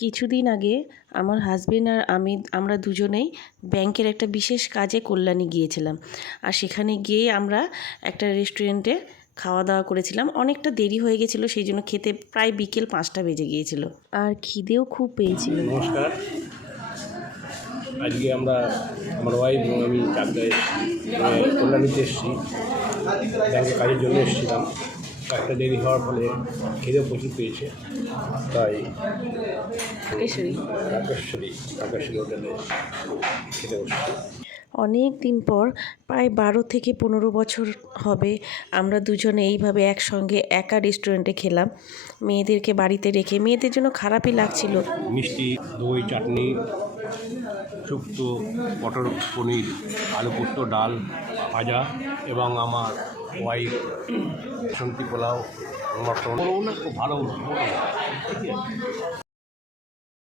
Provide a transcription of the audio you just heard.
কিছুদিন আগে আমার হাজবেন্ড আর আমরা দুজনেই ব্যাংকের একটা বিশেষ কাজে কল্যাণী গিয়েছিলাম। আর সেখানে গিয়েই আমরা একটা রেস্টুরেন্টে খাওয়া দাওয়া করেছিলাম। অনেকটা দেরি হয়ে গেছিলো, সেই জন্য খেতে প্রায় বিকেল 5টা বেজে গিয়েছিল আর খিদেও খুব পেয়েছিল। নমস্কার, আজকে আমরা আমার ওয়াইফ এবং আমি চাকদায় কল্যাণীতে এসেছি। ব্যাংকে কাজের জন্য এসেছিলাম। একটা দেরি হওয়ার ফলে খিদেও প্রচুর পেয়েছে, তাই কাকেশ্বরী হোটেলে খেতে বসেছি। অনেক দিন পর, প্রায় 12 থেকে 15 বছর হবে, আমরা দুজনে এইভাবে একসঙ্গে একা রেস্টুরেন্টে খেলাম। মেয়েদেরকে বাড়িতে রেখে মেয়েদের জন্য খারাপই লাগছিল। মিষ্টি, দই, চাটনি, শুক্তো, মটর পনির, আলু পোস্ত, ডাল, ভাজা এবং আমার ওয়াইফ বাসন্তী পোলাও, মটন খুব ভালো।